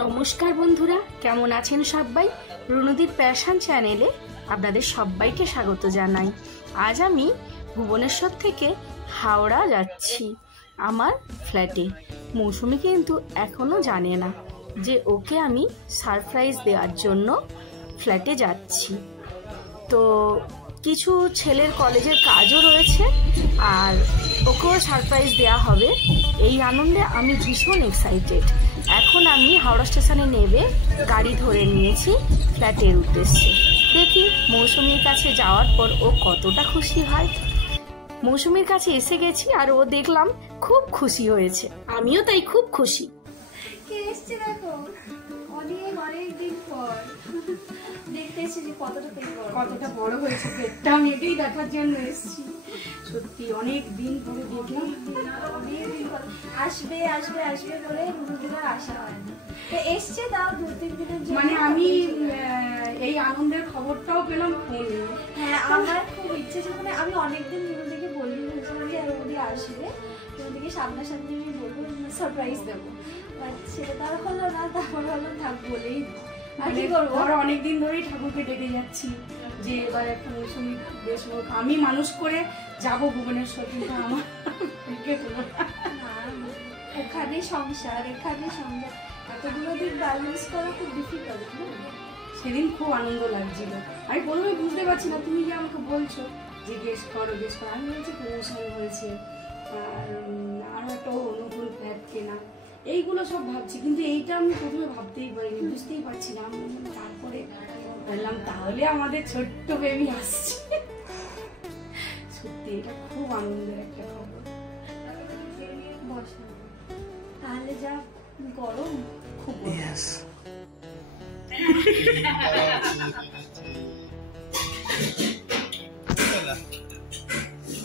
নমস্কার বন্ধুরা, কেমন আছেন সবাই? রুনুদির প্যাশন চ্যানেলে আপনাদের সবাইকে স্বাগত জানাই। আজ আমি ভুবনেশ্বর থেকে হাওড়া যাচ্ছি আমার ফ্ল্যাটে। মৌসুমি কিন্তু এখনও জানে না যে ওকে আমি সারপ্রাইজ দেওয়ার জন্য ফ্ল্যাটে যাচ্ছি। তো কিছু ছেলের কলেজের কাজও রয়েছে আর ওকেও সারপ্রাইজ দেওয়া হবে। এই আনন্দে আমি ভীষণ এক্সাইটেড। এখন আমি হাওড়া স্টেশনে নেমে গাড়ি ধরে নিয়েছি ফ্ল্যাটের উদ্দেশ্যে। দেখি মৌসুমীর কাছে যাওয়ার পর ও কতটা খুশি হয়। মৌসুমীর কাছে এসে গেছি আর ও দেখলাম খুব খুশি হয়েছে, আমিও তাই খুব খুশি। কতটা বড় হয়েছে পেটটা, আমি এটাই দেখার জন্য এসেছি। সত্যি অনেক দিন ধরে দেখলাম, আসবে আসবে আসবে বলে রুনুদির আসা হয়নি, এসছে তাও 2-3 দিনের জন্য। মানে আমি এই আনন্দের খবরটাও পেলাম ফোনে। হ্যাঁ, আমার খুব ইচ্ছে ছিল, মানে আমি অনেকদিন রুনুদিকে বলি যে রুনুদি আসবে, রুনুদিকে সামনাসামনি আমি বলবো, সারপ্রাইজ দেবো, বাট সেটা তার হলো না। তারপর হলো থাক বলেই আর কি করবো। অনেকদিন ধরেই ঠাকুরকে ডেকে যাচ্ছি যে এবার একটা মৌসুমি বেশ হোক, আমি মানুষ করে যাবো ভুবনেশ্বর, কিন্তু আমার এখানে সংসার এতগুলো দিন ব্যালেন্স করা খুব ডিফিকাল্ট। সেদিন খুব আনন্দ লাগছিল। আমি প্রথমে বুঝতে পারছি না, তুমি যে আমাকে বলছো যে গেস্ট করো। আমি বলছি প্রমোশন হয়েছে আর আরও একটা নতুন ফ্ল্যাট কেনা, এইগুলো সব ভাবছি, কিন্তু এইটা আমি প্রথমে ভাবতেই পারিনি, বুঝতেই পারছিলাম। তারপরে বললাম তাহলে আমাদের ছোট্ট বেবি আসছে। সত্যি এটা খুব আনন্দের একটা খবর। তাহলে যা গরম, খুব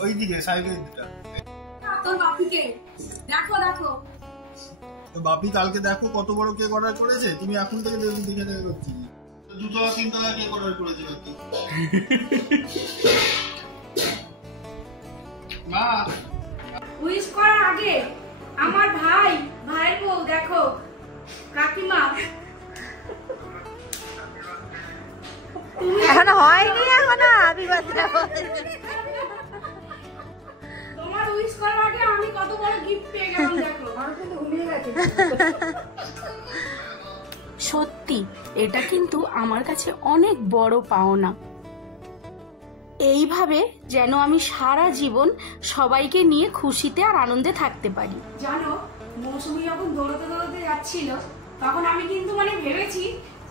ওইদিকে সাইকেল দুটা। তোর বাপিকে দেখো তো বাপি কালকে দেখো কত বড় কেক অর্ডার করেছে। তুমি এখন থেকে দেখে করছি 2-3 টাকা কেক অর্ডার করেছে বাকি। মা উইশ করার আগে আমার ভাইয়ের বউ দেখো, কাকিমা এখনো হয়নি, এখনো তোমার উইশ করার আগে আমি কত বড় গিফট পেয়ে গেলাম দেখো। সত্যি এটা কিন্তু আমার কাছে অনেক বড় পাওনা। এইভাবে যেন আমি সারা জীবন সবাইকে নিয়ে খুশিতে আর আনন্দে থাকতে পারি। জানো, মৌসুমি যখন দৌড়াতে যাচ্ছিল তখন আমি কিন্তু ভেবেছি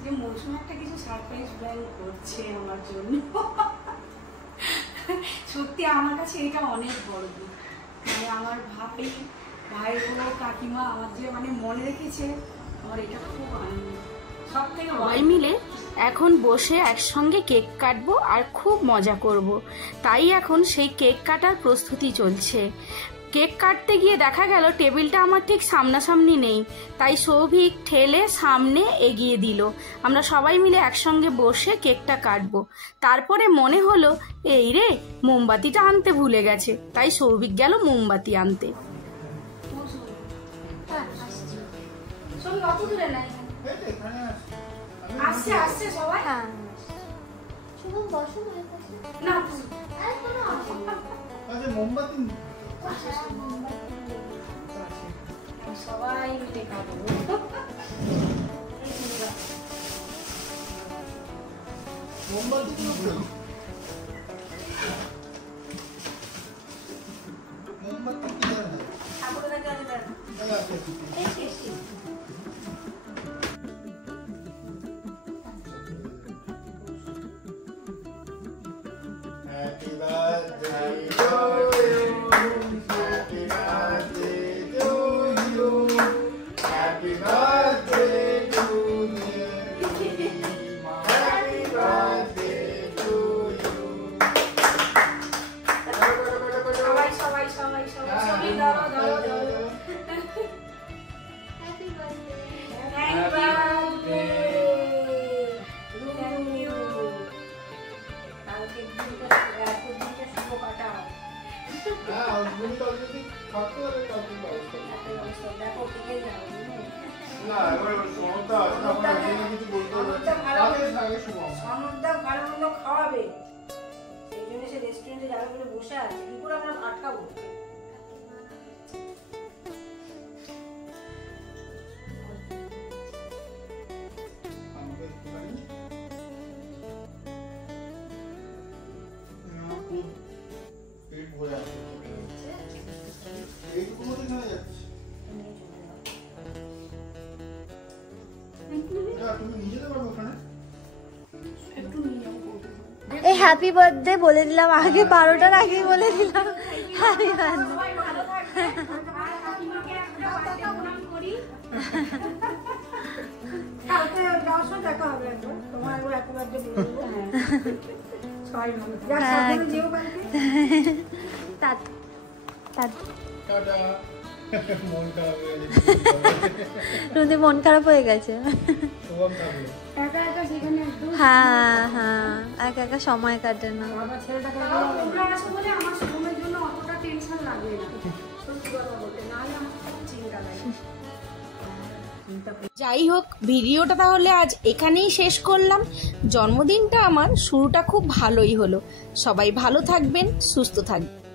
যে মৌসুমি একটা কিছু সারপ্রাইজ প্ল্যান করছে আমার জন্য। সত্যি আমার কাছে এটা অনেক বড় দিক। আমার ভাইয়ের বউ কাকিমা আমার যে মনে রেখেছে, আমার এটা খুব আনন্দ। সবাই মিলে এখন বসে একসঙ্গে কেক কাটবো আর খুব মজা করব। তাই এখন সেই কেক কাটার প্রস্তুতি চলছে। কেক কাটতে গিয়ে দেখা গেল টেবিলটা আমার ঠিক সামনাসামনি নেই, তাই সৌভিক ঠেলে সামনে এগিয়ে দিল। আমরা সবাই মিলে একসঙ্গে বসে কেকটা কাটবো। তারপরে মনে হলো এই রে, মোমবাতিটা আনতে ভুলে গেছে, তাই সৌভিক গেল মোমবাতি আনতে। আসছে সবাই। শুভম বসো না মোমবাতি সবাই মিলে খাবো। Happy birthday to you. Happy birthday to you. Happy birthday to you. Happy birthday to you. সনদটা ভালো মন্দ খাওয়াবে, সেই জন্য সে রেস্টুরেন্টে যাবে বলে বসে আছে। কি করে আমরা আটকাবো? এই হ্যাপি বার্থডে বলে দিলাম আগে, 12টার আগেই বলে দিলাম হ্যাপি বার্থডে। মন খারাপ হয়ে গেছে। হ্যাঁ হ্যাঁ, একা একা সময় কাটে না। যাই হোক, ভিডিওটা তাহলে আজ এখানেই শেষ করলাম। জন্মদিনটা আমার শুরুটা খুব ভালোই হলো। সবাই ভালো থাকবেন, সুস্থ থাকবেন।